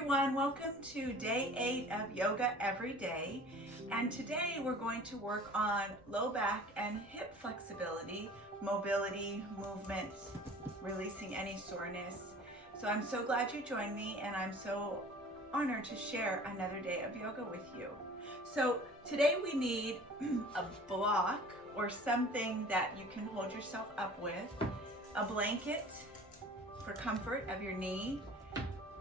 everyone, welcome to day 8 of Yoga Every Day, and today we're going to work on low back and hip flexibility, mobility, movement, releasing any soreness. So I'm so glad you joined me, and I'm so honored to share another day of yoga with you. So today we need a block or something that you can hold yourself up with, a blanket for comfort of your knee,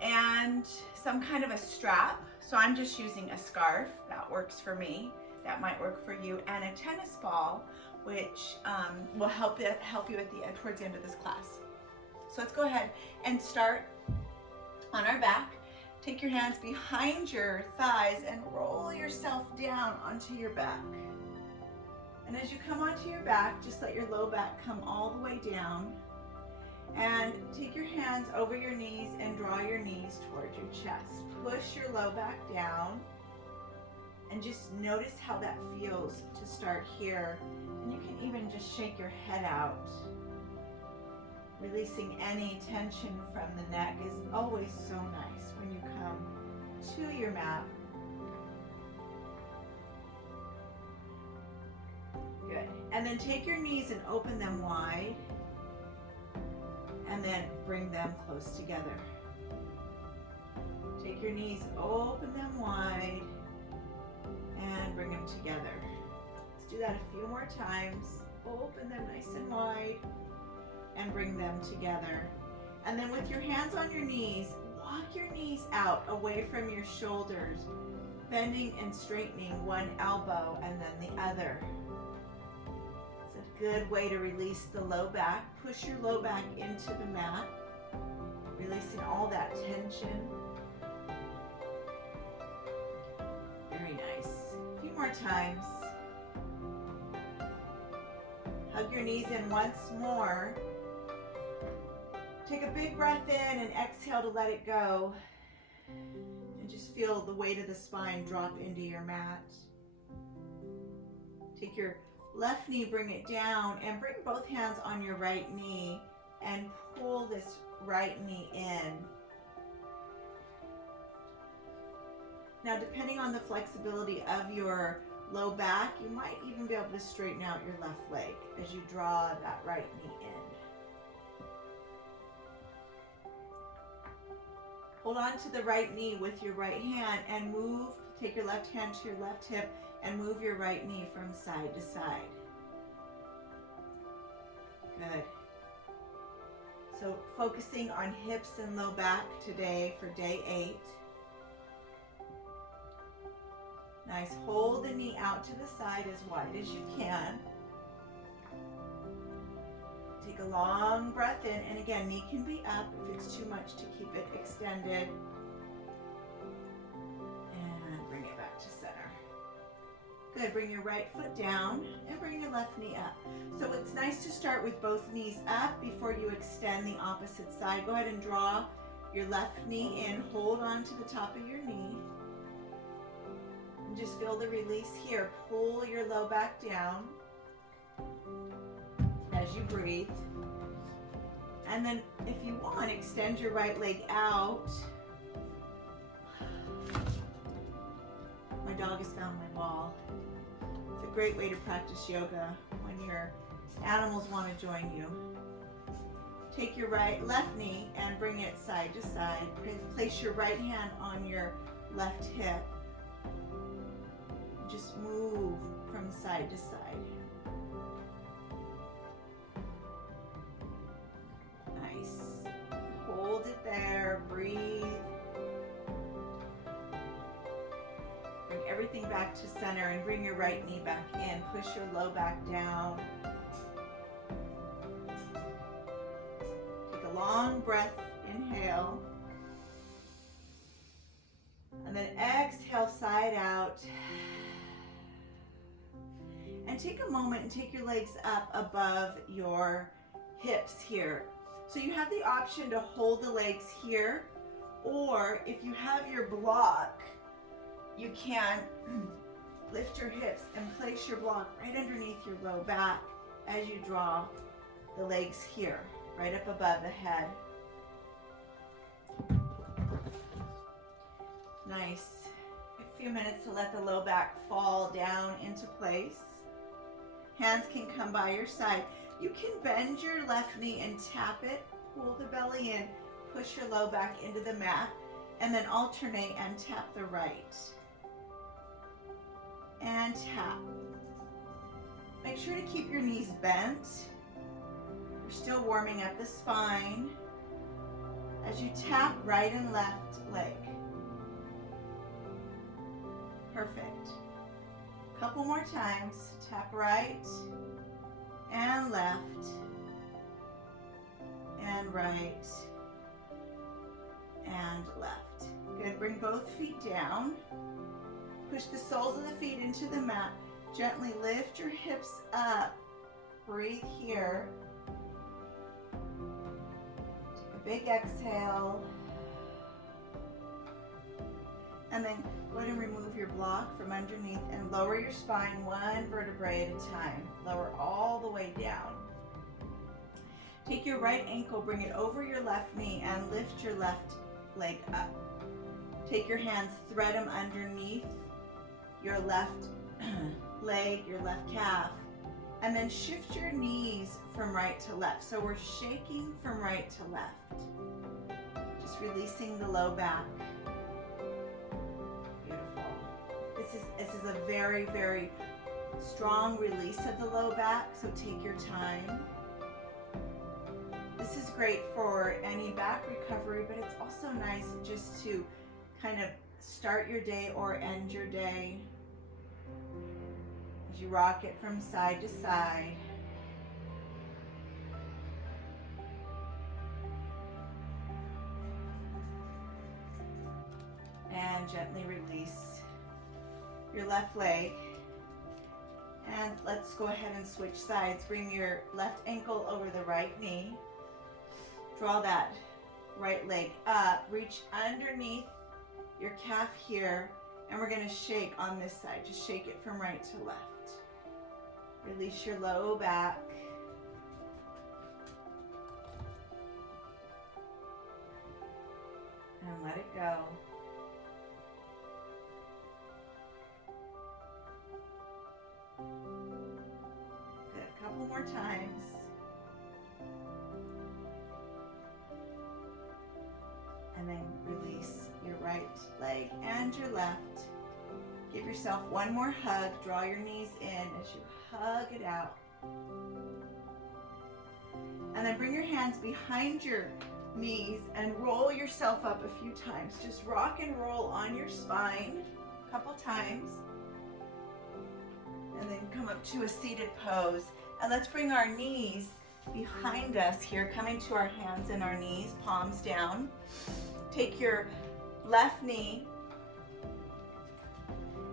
and some kind of a strap. So I'm just using a scarf. That works for me. That might work for you. And a tennis ball, which will help you towards the end of this class. So let's go ahead and start on our back. Take your hands behind your thighs and roll yourself down onto your back. And as you come onto your back, just let your low back come all the way down. And take your hands over your knees and draw your knees towards your chest. Push your low back down and just notice how that feels to start here. And you can even just shake your head out. Releasing any tension from the neck is always so nice when you come to your mat. Good. And then take your knees and open them wide. And then bring them close together. Take your knees, open them wide, and bring them together. Let's do that a few more times. Open them nice and wide, and bring them together. And then with your hands on your knees, walk your knees out away from your shoulders, bending and straightening one elbow and then the other. Good way to release the low back. Push your low back into the mat, releasing all that tension. Very nice. A few more times. Hug your knees in once more. Take a big breath in and exhale to let it go. And just feel the weight of the spine drop into your mat. Take your left knee, bring it down, and bring both hands on your right knee and pull this right knee in. Now, depending on the flexibility of your low back, you might even be able to straighten out your left leg as you draw that right knee in. Hold on to the right knee with your right hand and move. Take your left hand to your left hip and move your right knee from side to side. Good. So focusing on hips and low back today for day 8. Nice. Hold the knee out to the side as wide as you can. Take a long breath in, and again, knee can be up if it's too much to keep it extended. Good, bring your right foot down and bring your left knee up. So it's nice to start with both knees up before you extend the opposite side. Go ahead and draw your left knee in, hold on to the top of your knee. And just feel the release here. Pull your low back down as you breathe. And then if you want, extend your right leg out. My dog has found my ball. It's a great way to practice yoga when your animals want to join you. Take your left knee and bring it side to side. Place your right hand on your left hip. Just move from side to side. Nice. Hold it there. Breathe. Bring everything back to center and bring your right knee back in. Push your low back down. Take a long breath. Inhale. And then exhale, side out. And take a moment and take your legs up above your hips here. So you have the option to hold the legs here, or if you have your block, you can lift your hips and place your block right underneath your low back as you draw the legs here, right up above the head. Nice. A few minutes to let the low back fall down into place. Hands can come by your side. You can bend your left knee and tap it, pull the belly in, push your low back into the mat, and then alternate and tap the right. And tap. Make sure to keep your knees bent. You're still warming up the spine as you tap right and left leg. Perfect. Couple more times. Tap right and left and right and left. Good. Bring both feet down. Push the soles of the feet into the mat. Gently lift your hips up. Breathe here. Take a big exhale. And then go ahead and remove your block from underneath and lower your spine one vertebrae at a time. Lower all the way down. Take your right ankle, bring it over your left knee, and lift your left leg up. Take your hands, thread them underneath your left leg, your left calf, and then shift your knees from right to left. So we're shaking from right to left. Just releasing the low back. This is a very, very strong release of the low back, so take your time. This is great for any back recovery, but it's also nice just to kind of start your day or end your day as you rock it from side to side. And gently release your left leg. And let's go ahead and switch sides. Bring your left ankle over the right knee. Draw that right leg up. Reach underneath your calf here. And we're going to shake on this side. Just shake it from right to left. Release your low back. And let it go. Good. A couple more times. And then release your right leg and your left. Give yourself one more hug. Draw your knees in as you hug it out. And then bring your hands behind your knees and roll yourself up a few times. Just rock and roll on your spine a couple times. And then come up to a seated pose. And let's bring our knees behind us here, coming to our hands and our knees, palms down. Take your left knee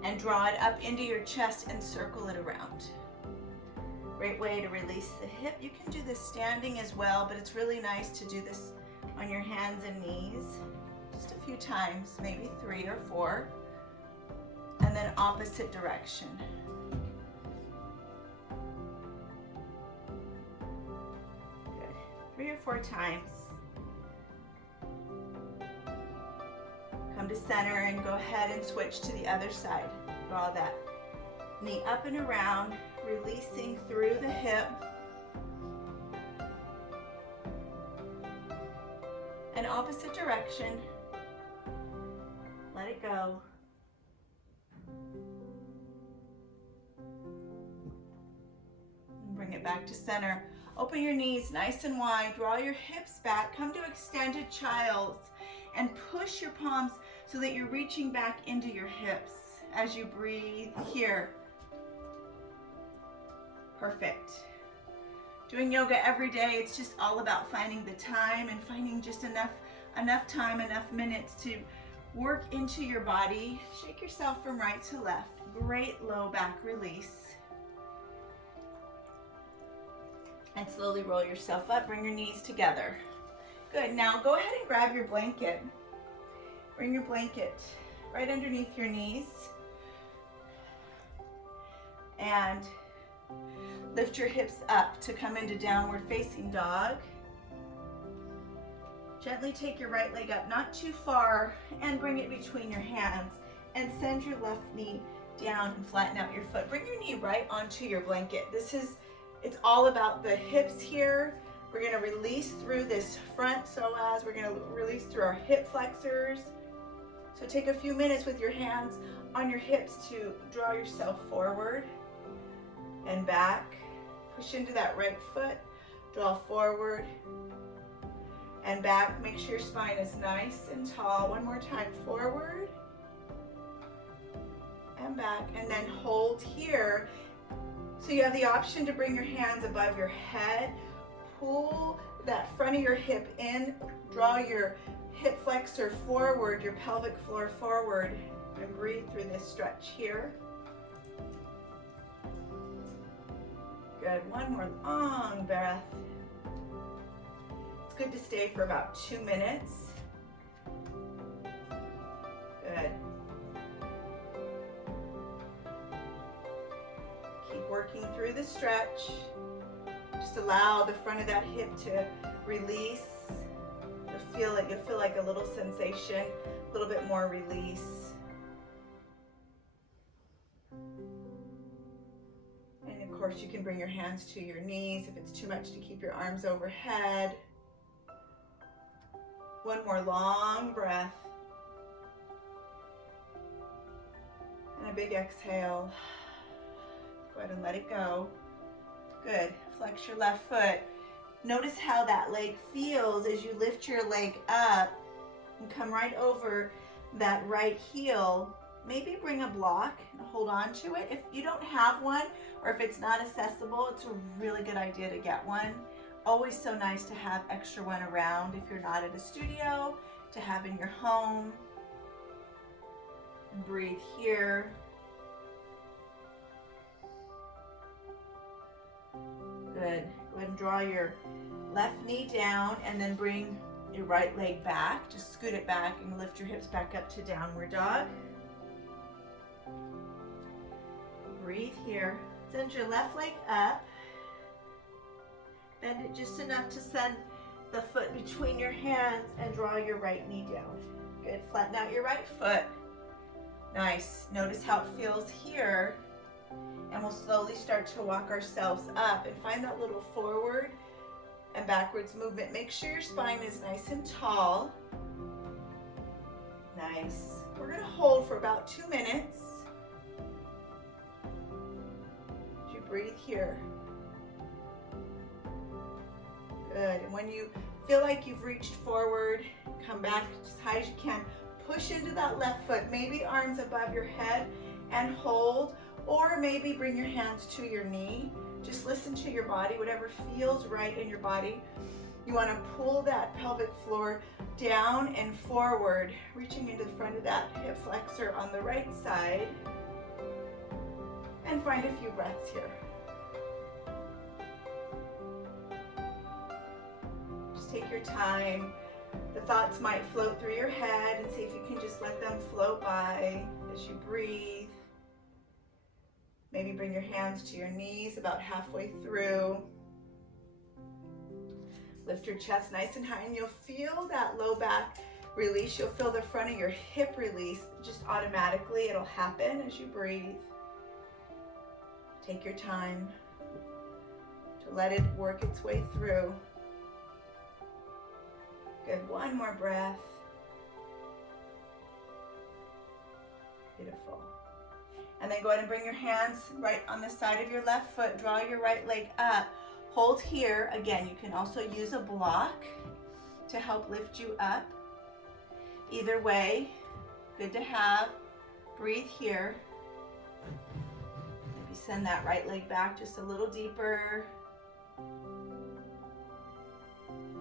and draw it up into your chest and circle it around. Great way to release the hip. You can do this standing as well, but it's really nice to do this on your hands and knees. Just a few times, maybe 3 or 4. And then opposite direction. Good. 3 or 4 times. Come to center and go ahead and switch to the other side. Draw that knee up and around, releasing through the hip. And opposite direction. Let it go. And bring it back to center. Open your knees nice and wide. Draw your hips back. Come to extended child's. And push your palms so that you're reaching back into your hips as you breathe here. Perfect. Doing yoga every day, it's just all about finding the time and finding just enough time, enough minutes to work into your body. Shake yourself from right to left. Great low back release. And slowly roll yourself up. Bring your knees together. Good. Now go ahead and grab your blanket. Bring your blanket right underneath your knees. And lift your hips up to come into downward facing dog. Gently take your right leg up, not too far, and bring it between your hands. And send your left knee down and flatten out your foot. Bring your knee right onto your blanket. It's all about the hips here. We're gonna release through this front psoas. We're gonna release through our hip flexors. So take a few minutes with your hands on your hips to draw yourself forward and back. Push into that right foot, draw forward and back. Make sure your spine is nice and tall. One more time, forward and back, and then hold here. So you have the option to bring your hands above your head, pull that front of your hip in, draw your hip flexor forward, your pelvic floor forward, and breathe through this stretch here. Good, one more long breath. It's good to stay for about 2 minutes. Good. Keep working through the stretch. Just allow the front of that hip to release. You'll feel like a little sensation, a little bit more release. And of course you can bring your hands to your knees if it's too much to keep your arms overhead. One more long breath. And a big exhale. Go ahead and let it go. Good. Flex your left foot. Notice how that leg feels as you lift your leg up and come right over that right heel. Maybe bring a block and hold on to it. If you don't have one, or if it's not accessible, it's a really good idea to get one. Always so nice to have extra one around if you're not at a studio, to have in your home. Breathe here. Good. Go ahead and draw your left knee down and then bring your right leg back. Just scoot it back and lift your hips back up to downward dog. Breathe here. Send your left leg up. Bend it just enough to send the foot between your hands and draw your right knee down. Good. Flatten out your right foot. Nice. Notice how it feels here. And we'll slowly start to walk ourselves up and find that little forward and backwards movement. Make sure your spine is nice and tall. Nice. We're going to hold for about 2 minutes. As you breathe here. Good. And when you feel like you've reached forward, come back as high as you can. Push into that left foot, maybe arms above your head, and hold. Or maybe bring your hands to your knee. Just listen to your body, whatever feels right in your body. You want to pull that pelvic floor down and forward, reaching into the front of that hip flexor on the right side. And find a few breaths here. Just take your time. The thoughts might float through your head, and see if you can just let them float by as you breathe. Maybe bring your hands to your knees about halfway through. Lift your chest nice and high, and you'll feel that low back release. You'll feel the front of your hip release just automatically. It'll happen as you breathe. Take your time to let it work its way through. Good. One more breath. Beautiful. And then go ahead and bring your hands right on the side of your left foot. Draw your right leg up. Hold here. Again, you can also use a block to help lift you up. Either way, good to have. Breathe here. Maybe send that right leg back just a little deeper.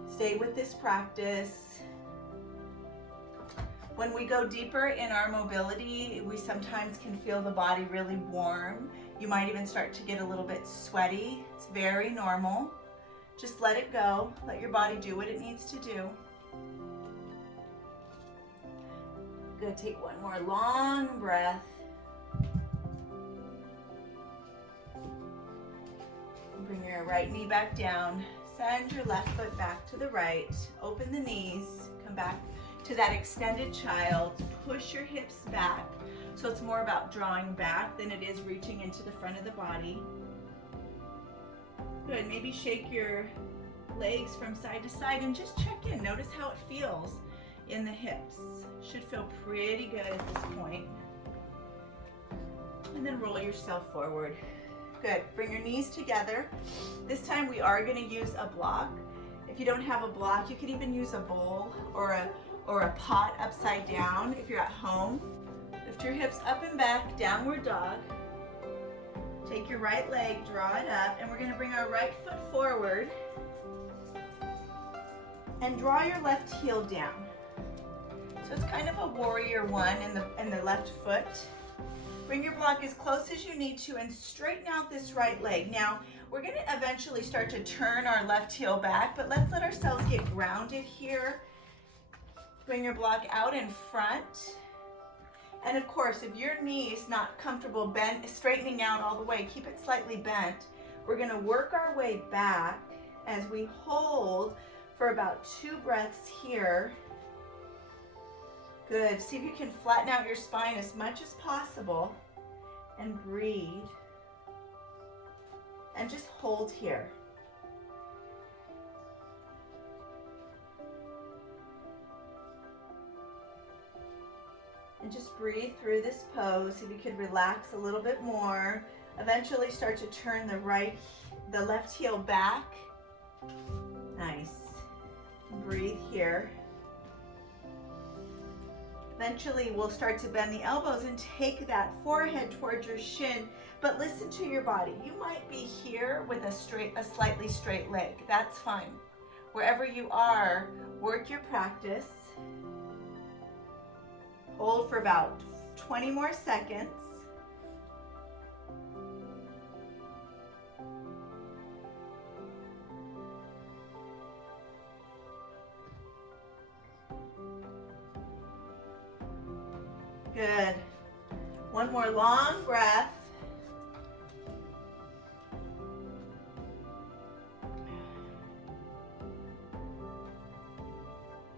Stay with this practice. When we go deeper in our mobility, we sometimes can feel the body really warm. You might even start to get a little bit sweaty. It's very normal. Just let it go. Let your body do what it needs to do. Good. Take one more long breath. Bring your right knee back down. Send your left foot back to the right. Open the knees. Come back to that extended child. Push your hips back. So it's more about drawing back than it is reaching into the front of the body. Good. Maybe shake your legs from side to side and just check in. Notice how it feels in the hips. Should feel pretty good at this point. And then roll yourself forward. Good. Bring your knees together. This time we are going to use a block. If you don't have a block, you can even use a bowl or a pot upside down if you're at home. Lift your hips up and back, downward dog. Take your right leg, draw it up, and we're going to bring our right foot forward and draw your left heel down. So it's kind of a warrior one in the left foot. Bring your block as close as you need to and straighten out this right leg. Now, we're going to eventually start to turn our left heel back, but let's let ourselves get grounded here. Bring your block out in front. And of course, if your knee is not comfortable straightening out all the way, keep it slightly bent. We're going to work our way back as we hold for about 2 breaths here. Good. See if you can flatten out your spine as much as possible and breathe. And just hold here. And just breathe through this pose. If you could relax a little bit more. Eventually start to turn the left heel back. Nice. Breathe here. Eventually we'll start to bend the elbows and take that forehead towards your shin, but listen to your body. You might be here with a slightly straight leg. That's fine. Wherever you are, work your practice. Hold for about 20 more seconds. Good. One more long breath.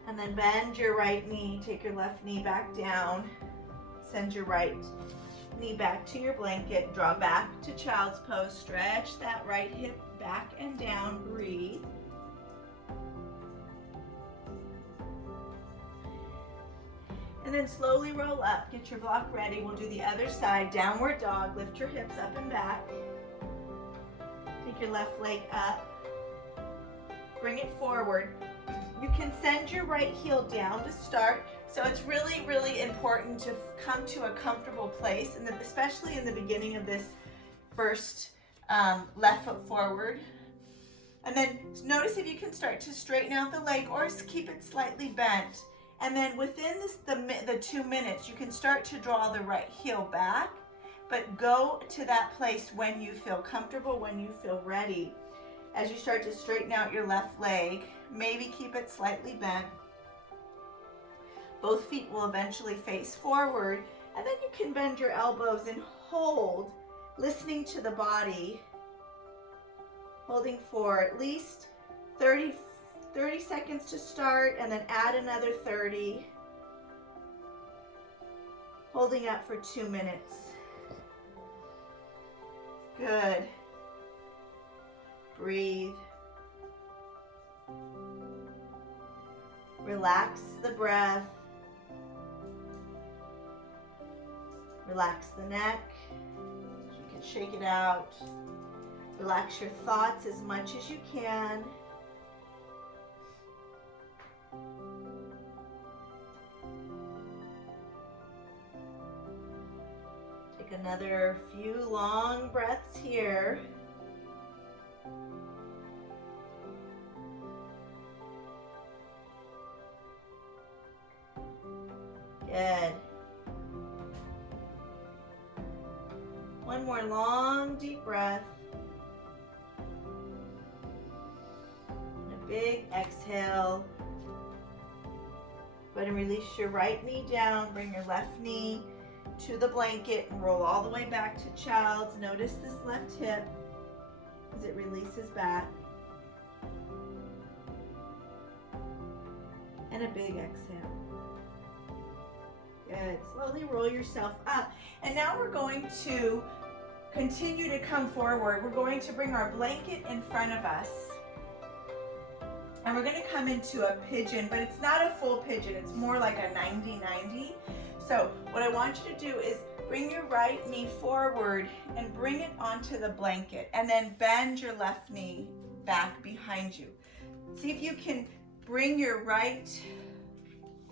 And then bend your right knee. Take your left knee back down. Send your right knee back to your blanket. Draw back to child's pose. Stretch that right hip back and down. Breathe. And then slowly roll up. Get your block ready. We'll do the other side. Downward dog. Lift your hips up and back. Take your left leg up. Bring it forward. You can send your right heel down to start. So it's really, really important to come to a comfortable place, and especially in the beginning of this first left foot forward. And then notice if you can start to straighten out the leg or keep it slightly bent. And then within the 2 minutes, you can start to draw the right heel back, but go to that place when you feel comfortable, when you feel ready. As you start to straighten out your left leg, maybe keep it slightly bent. Both feet will eventually face forward, and then you can bend your elbows and hold, listening to the body, holding for at least 30 seconds to start, and then add another 30. Holding up for 2 minutes. Good. Breathe. Relax the breath. Relax the neck. You can shake it out. Relax your thoughts as much as you can. Take another few long breaths here. Good. One more long, deep breath. And a big exhale. Go ahead and release your right knee down. Bring your left knee to the blanket and roll all the way back to child's. Notice this left hip as it releases back. And a big exhale. Good. Slowly roll yourself up. And now we're going to continue to come forward. We're going to bring our blanket in front of us. And we're going to come into a pigeon, but it's not a full pigeon. It's more like a 90-90. So what I want you to do is bring your right knee forward and bring it onto the blanket. And then bend your left knee back behind you. See if you can bring your right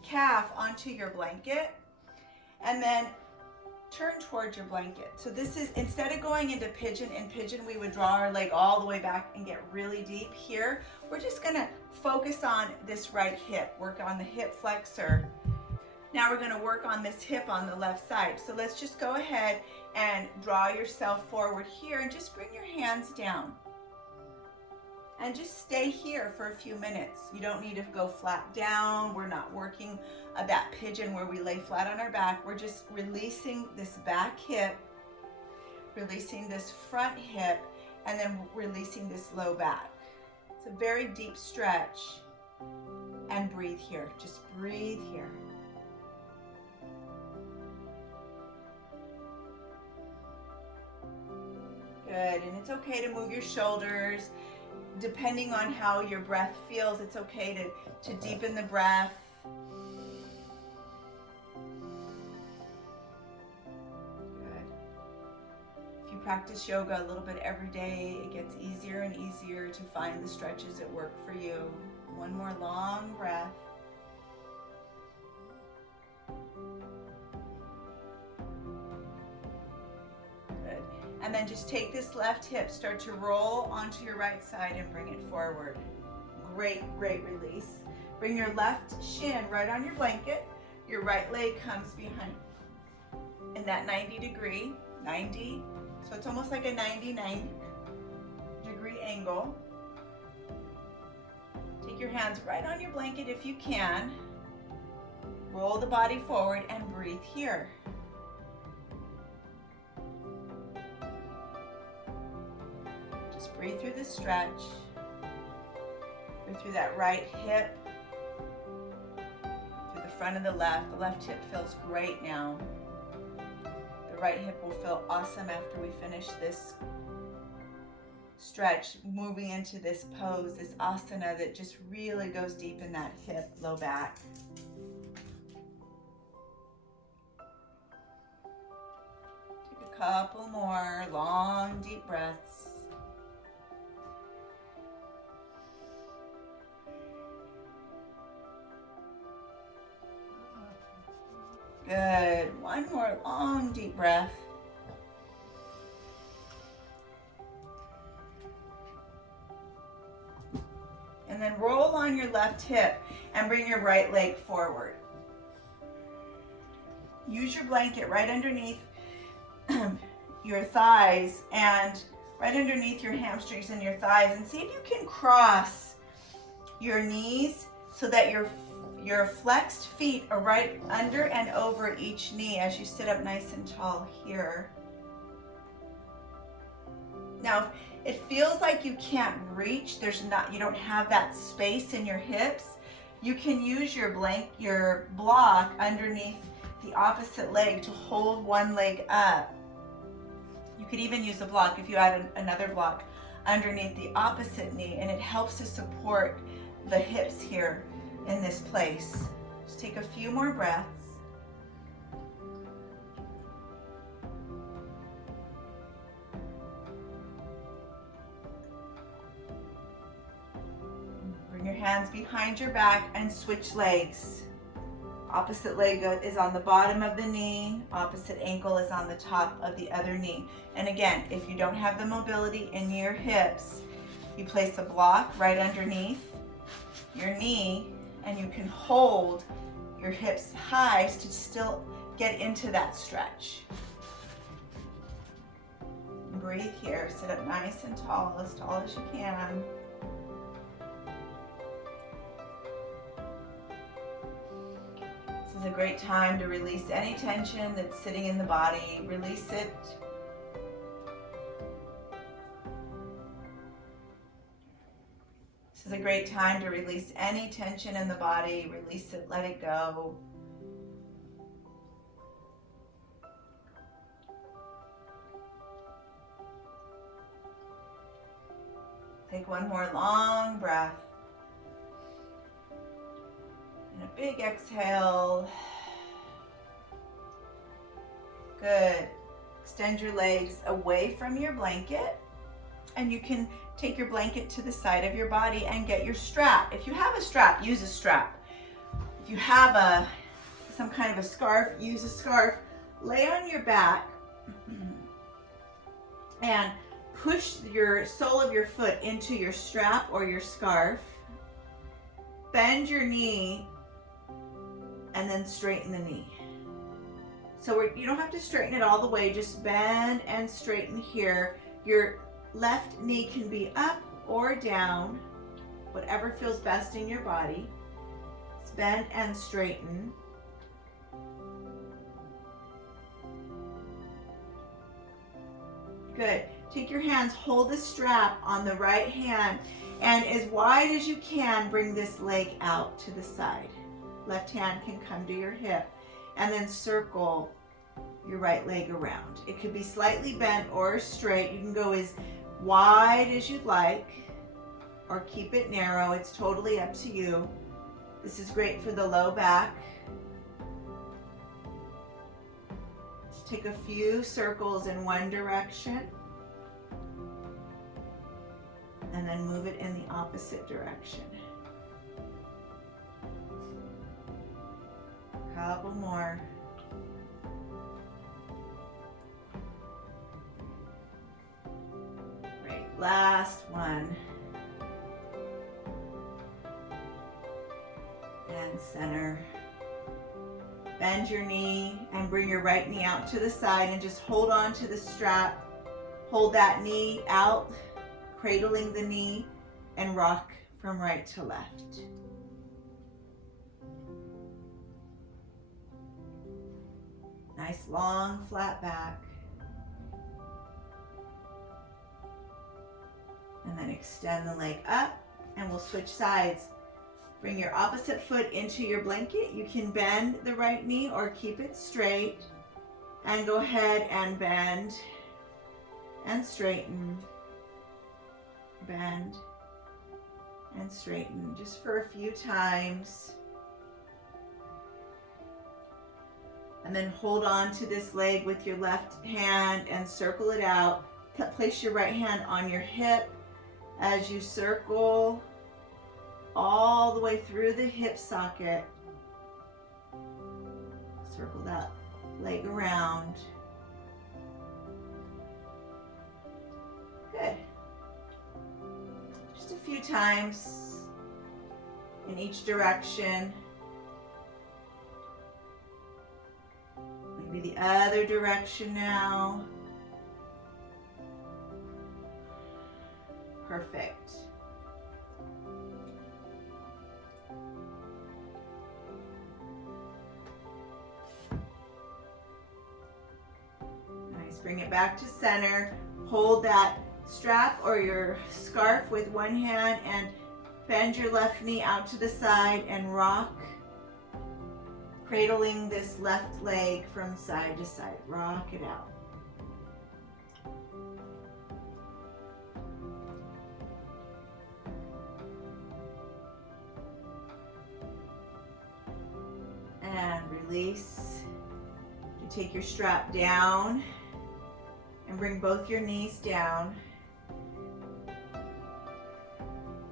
calf onto your blanket. And then turn towards your blanket. So this is, instead of going into pigeon, in pigeon we would draw our leg all the way back and get really deep. Here, we're just gonna focus on this right hip, work on the hip flexor. Now we're gonna work on this hip on the left side. So let's just go ahead and draw yourself forward here and just bring your hands down. And just stay here for a few minutes. You don't need to go flat down. We're not working that pigeon where we lay flat on our back. We're just releasing this back hip, releasing this front hip, and then releasing this low back. It's a very deep stretch. And breathe here. Just breathe here. Good. And it's okay to move your shoulders. Depending on how your breath feels, it's okay to deepen the breath. Good. If you practice yoga a little bit every day, it gets easier and easier to find the stretches that work for you. One more long breath. And then just take this left hip, start to roll onto your right side and bring it forward. Great, great release. Bring your left shin right on your blanket. Your right leg comes behind in that 90. So it's almost like a 99-degree angle. Take your hands right on your blanket if you can. Roll the body forward and breathe here. Breathe through the stretch. Breathe through that right hip, through the front of the left. The left hip feels great now. The right hip will feel awesome after we finish this stretch, moving into this pose, this asana that just really goes deep in that hip, low back. Take a couple more long, deep breaths. Good. One more long, deep breath. And then roll on your left hip and bring your right leg forward. Use your blanket right underneath your thighs and right underneath your hamstrings and your thighs, and see if you can cross your knees so that your flexed feet are right under and over each knee as you sit up nice and tall here. Now, if it feels like you can't reach, you don't have that space in your hips, you can use your block underneath the opposite leg to hold one leg up. You could even use a block if you add another block underneath the opposite knee, and it helps to support the hips here in this place. Just take a few more breaths. Bring your hands behind your back and switch legs. Opposite leg is on the bottom of the knee, opposite ankle is on the top of the other knee. And again, if you don't have the mobility in your hips, you place a block right underneath your knee, and you can hold your hips high to still get into that stretch. Breathe here, sit up nice and tall as you can. This is a great time to release any tension that's sitting in the body. Release it. This This is a great time to release any tension in the body. Release it, let it go. Take one more long breath. And a big exhale. Good. Extend your legs away from your blanket. And you can take your blanket to the side of your body and get your strap. If you have a strap, use a strap. If you have some kind of a scarf, use a scarf. Lay on your back and push your sole of your foot into your strap or your scarf. Bend your knee and then straighten the knee. So you don't have to straighten it all the way, just bend and straighten here. Your left knee can be up or down, whatever feels best in your body. Just bend and straighten. Good. Take your hands, hold the strap on the right hand, and as wide as you can, bring this leg out to the side. Left hand can come to your hip, and then circle your right leg around. It could be slightly bent or straight. You can go as wide as you'd like, or keep it narrow. It's totally up to you. This is great for the low back. Just take a few circles in one direction, and then move it in the opposite direction. Couple more. Great, last one. And center. Bend your knee and bring your right knee out to the side and just hold on to the strap. Hold that knee out, cradling the knee, and rock from right to left. Nice long flat back. And then extend the leg up, and we'll switch sides. Bring your opposite foot into your blanket. You can bend the right knee or keep it straight. And go ahead and bend and straighten. Bend and straighten just for a few times. And then hold on to this leg with your left hand and circle it out. Place your right hand on your hip as you circle all the way through the hip socket. Circle that leg around. Good. Just a few times in each direction. Maybe the other direction now. Perfect. Nice. Bring it back to center. Hold that strap or your scarf with one hand and bend your left knee out to the side and rock, cradling this left leg from side to side. Rock it out. And release. You take your strap down and bring both your knees down.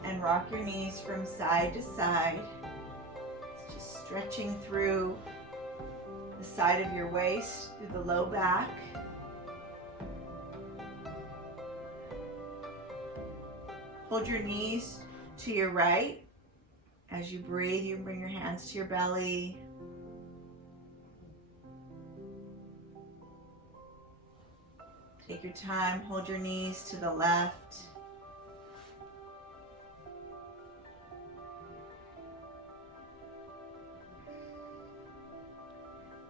And rock your knees from side to side. Just stretching through the side of your waist, through the low back. Hold your knees to your right. As you breathe, you bring your hands to your belly. Take your time, hold your knees to the left.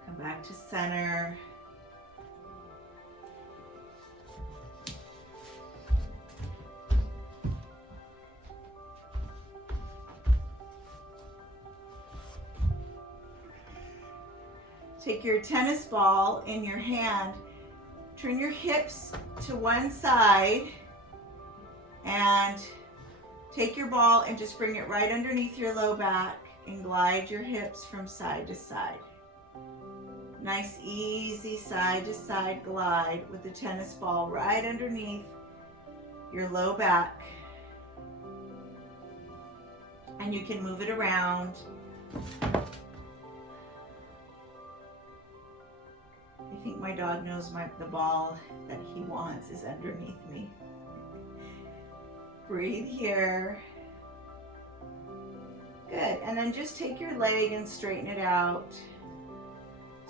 Come back to center. take your tennis ball in your hand, turn your hips to one side, and take your ball and just bring it right underneath your low back and glide your hips from side to side. Nice, easy side to side glide with the tennis ball right underneath your low back. And you can move it around. I think my dog knows the ball that he wants is underneath me. Breathe here. Good, and then just take your leg and straighten it out.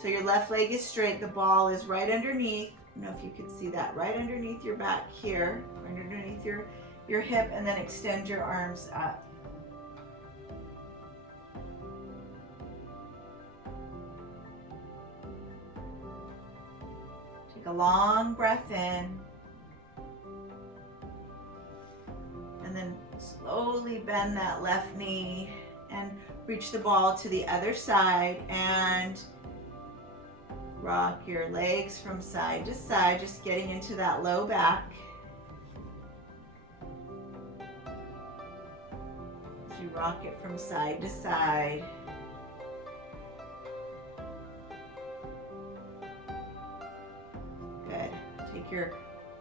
So your left leg is straight, the ball is right underneath. I don't know if you can see that, right underneath your back here, right underneath your hip, and then extend your arms up. Take a long breath in. And then slowly bend that left knee and reach the ball to the other side and rock your legs from side to side, just getting into that low back. As you rock it from side to side. Good. Take your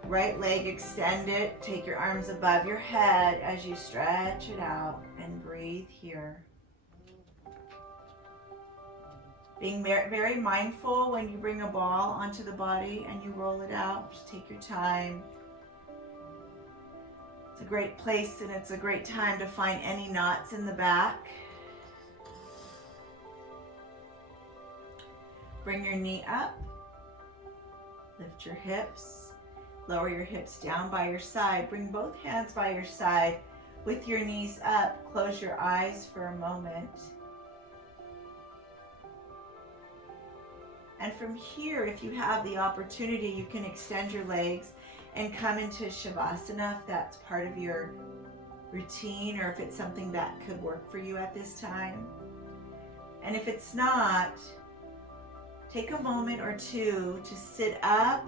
right leg, extend it, take your arms above your head as you stretch it out and breathe here. Being very mindful when you bring a ball onto the body and you roll it out. Just take your time. It's a great place and it's a great time to find any knots in the back. Bring your knee up. Lift your hips. Lower your hips down by your side. Bring both hands by your side with your knees up. Close your eyes for a moment. And from here, if you have the opportunity, you can extend your legs and come into Shavasana if that's part of your routine or if it's something that could work for you at this time. And if it's not, take a moment or two to sit up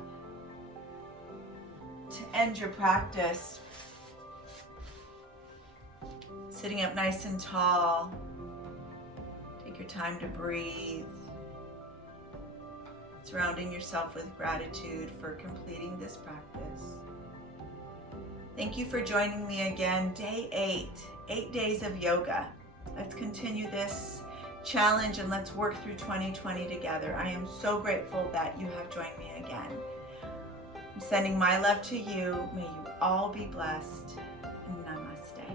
to end your practice. Sitting up nice and tall. Take your time to breathe. Surrounding yourself with gratitude for completing this practice. Thank you for joining me again. Day 8 days of yoga. Let's continue this challenge and let's work through 2020 together. I am so grateful that you have joined me again. I'm sending my love to you. May you all be blessed. Namaste.